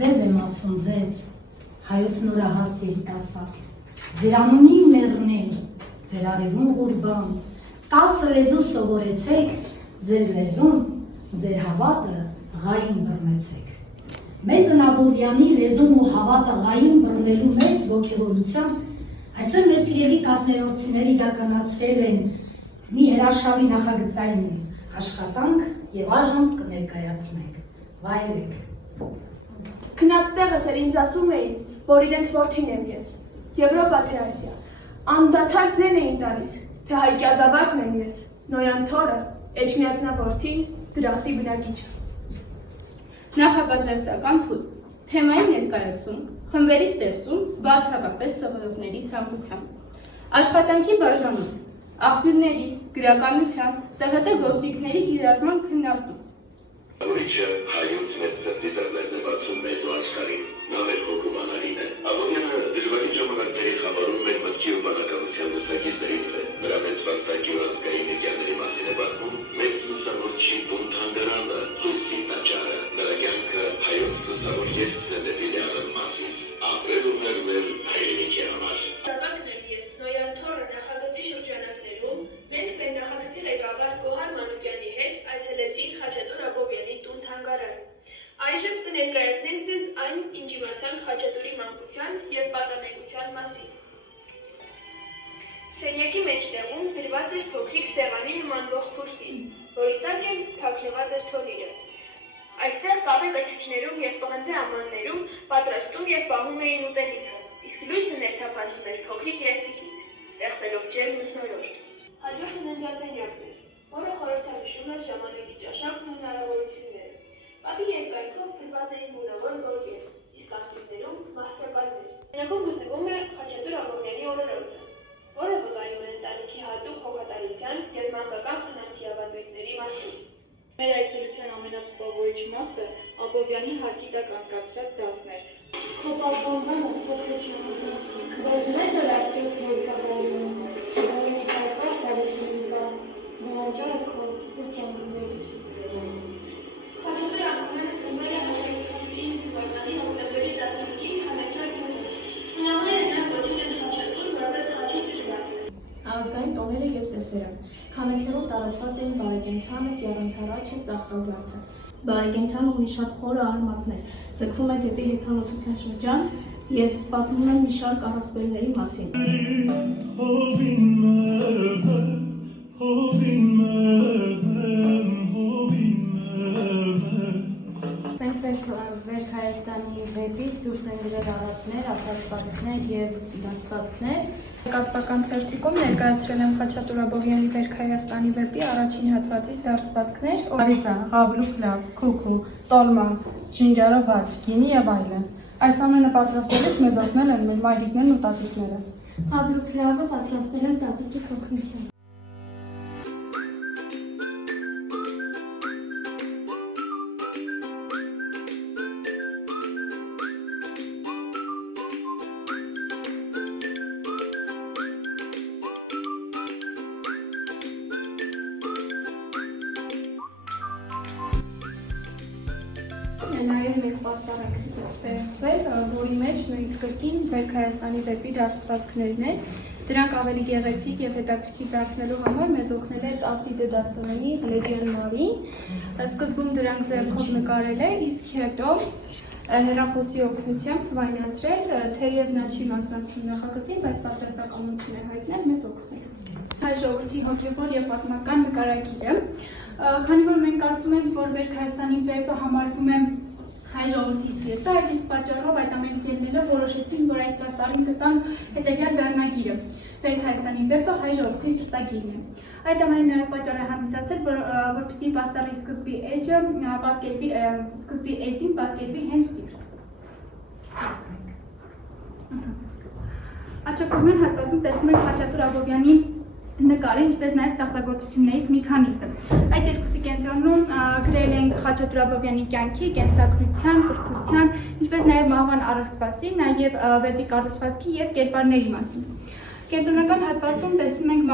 Ձեզ եմ ասում, ձեզ, հայոց նորահաս երիտասարդ, ձեր անունին մեռնել, ձեր արևուն ղուրբան, 10 լեզու սովորեցեք, ձեր լեզուն, ձեր հավատը ղային բռնեցեք։ Մեծն Աբովյանի լեզուն ու հավատը ղային բռնելու մեծ ոգևորությամբ այսօր մեր սիրելի 10-րդցիները իրականացրել են մի հրաշալի նախագծային աշխատանք եւ այժմ կներկայացնենք։ Վայելեք։ Գնաց տեղս էր ինձ ասում էին, որ իրենց որդին եմ ես, Եվրոպա թե Ասիա, անդադար ձեն էին տալիս, թե հայկյազավակն եմ ես, Նոյան Թորը, Էջմիածնա որդին, դրախտի բնակիչը։ Նախապատրաստական փուլ, թեմայի ներկայացում, խմբերի ստեղծում, բացառապես սովորողների ցանկությամբ, աշխատանքի բաժանում, աղբյուրների, գրականության, ՏՀՏ գործիքների կիրառման քննարկում։ Ուրիչը հայոց մեծ սրտի դռներն է բացում մեզ ու աշխարհին, նա մեր հոգու բանալին է։ Աբովյանը դժվարին ժամանակների խաբարում մեր մտքի ու բանականության լուսագիրներից է։ Նրա մեծ վաստակի ու ազգային իդեալների մասին է պատմում մեծ լուսավորչի բուն թանգարանը, լույսի տաճարը։ Նրա կյանքը հայոց լուսավոր երթն է դեպի լեռը Մասիս, ապրել ու մեռնել հայրենիքի համար։ Զավակն եմ ես, Նոյան Թորը նախագծի շրջանակներում մենք մեր նախագծի ղեկավար Գոհար Մանուկյանի հետ այցելեցինք Խաչատուր Աբովյանի տուն-թանգարան։ Այժմ կներկայացնենք ձեզ այն, ինչ իմացանք Խաչատուրի մանկության և պատանեկության մասին։ Սենյակի մեջտեղում դրված էր փոքրիկ սեղանի նմանվող քուրսի, որի տակ էլ թաքնված էր թոնիրը։ Այստեղ կավե կճուճներում և պղնձե ամաններում պատրաստում և պահում էին ուտելիքը, իսկ լույսը ներթափանցում էր փոքրիկ երթիկից, ստեղծելով ջերմ մթնոլորտ։ Հաջորդը ննջասենյակն էր, որը խորհրդանշում էր ժամանակի ճաշակն ու հնարավորությունները։ Պատի երկայնքով փլված էին բունավոր գորգեր, իսկ անկյուններում մահճակալներ։ Սենյակում գտնվում է Խաչատուր Աբովյանի օրորոցը, որը վկայում է ընտանիքի հատուկ հոգատարության և մանկական խնամքի ավանդույթների մասին։ Մեր այցելության ամենապահովիչ մասը Աբովյանի հարկի տակ անցկացրած դասն էր։ Քո պահպանվանը փոքրիչ նամազանցի, բայց մեծ էր արդյոք ներկայանում, որոնի հայտար դարիքինիզա, նորանջարը քո կյանքների։ Խաչատուր Աբովյանը ծնվել է Հայաստանի Զվարթանի հոկտեմբերի 15-ի քանեքյար թվում։ Ծնողները նրան կոչել են Խաչատուր, որպես խաչի դրված է։ Ազգային տոները և ծեսերը։ Քանեքերով տարածված էին բարեկենդանը, տյառանթարաչը, ծաղկազարդը։ Բարեկենդանը ունի շատ խորը արմատներ, ձգվում է դեպի հեթանոսության շրջան և պատմում են մի շարք առասպելների մասին։ Մենք Վերք-Հայաստանի վեպից դուրս են գրել առածներ, ասացվածքներ և դասվածքներ։ Կատվական թերթիկում ներկայացրել եմ Խաչատուր Աբովյանի Վերք-Հայաստանի վեպի առաջին հատվածից դարձվածքներ, Արիսա, Ղավլուկ լավ, Քուքու, Տոլմա, Ջինջարը ված, Գինի և այլն։ Այս ամենը պատրաստելիս մեզ օգնել են մեր մայրիկներն ու տատիկները։ Հաբլուկ լավը պատրաստել եմ տատիկիս օգնությամբ։ Նաև մեկ պաստառ ենք ստեղծել, որի մեջ նույն կրկին Վերք-Հայաստանի վեպի դարձվածքներն են։ Դրանք ավելի գեղեցիկ և հետաքրքիր դարձնելու համար մեզ օգնել է Տասիդե դաստանյանի Լեջյան Մարին։ Սկզբում դրանք ձեռքով նկարել է, իսկ հետո հեռախոսի օգնությամբ թվայնացրել, թեև նա չի մասնակցում նախագծին, բայց պատրաստականություն է հայտնել մեզ օգնել։ Հայ ժողովրդի հոգևոր և պատմական նկարագիրը, քանի որ մենք կարծում ենք, որ Վերք-Հայաստանի վեպը համարվում է հայ ժողովրդի սիրտը, այդ իսկ պատճառով այդ ամենից ելնելով որոշեցինք, որ այս դաստարին կտանք հետևյալ վերնագիրը։ Վերք-Հայաստանի վեպը հայ ժողովրդի սրտագիրն է։ Այդ ամենը նաև պատճառ է հանդիսացել, որպեսզի պաստառի սկզբի էջին պատկերվի հենց սիրտ։ Աճակողմյան հատվածում տեսնում եք Խաչատուր Աբովյանի նկարը, ինչպես նաև ստեղծագործություններից մի քանիսը։ Այդ երկուսի կենտրոնում գրել ենք Խաչատուր Աբովյանի կյանքի, կենսագրության, կրթության, ինչպես նաև մահվան առեղծվածի, նաև վեպի կառուցվածքի և կերպարների մասին։ Կենտրոնական հատվածում տեսնում ենք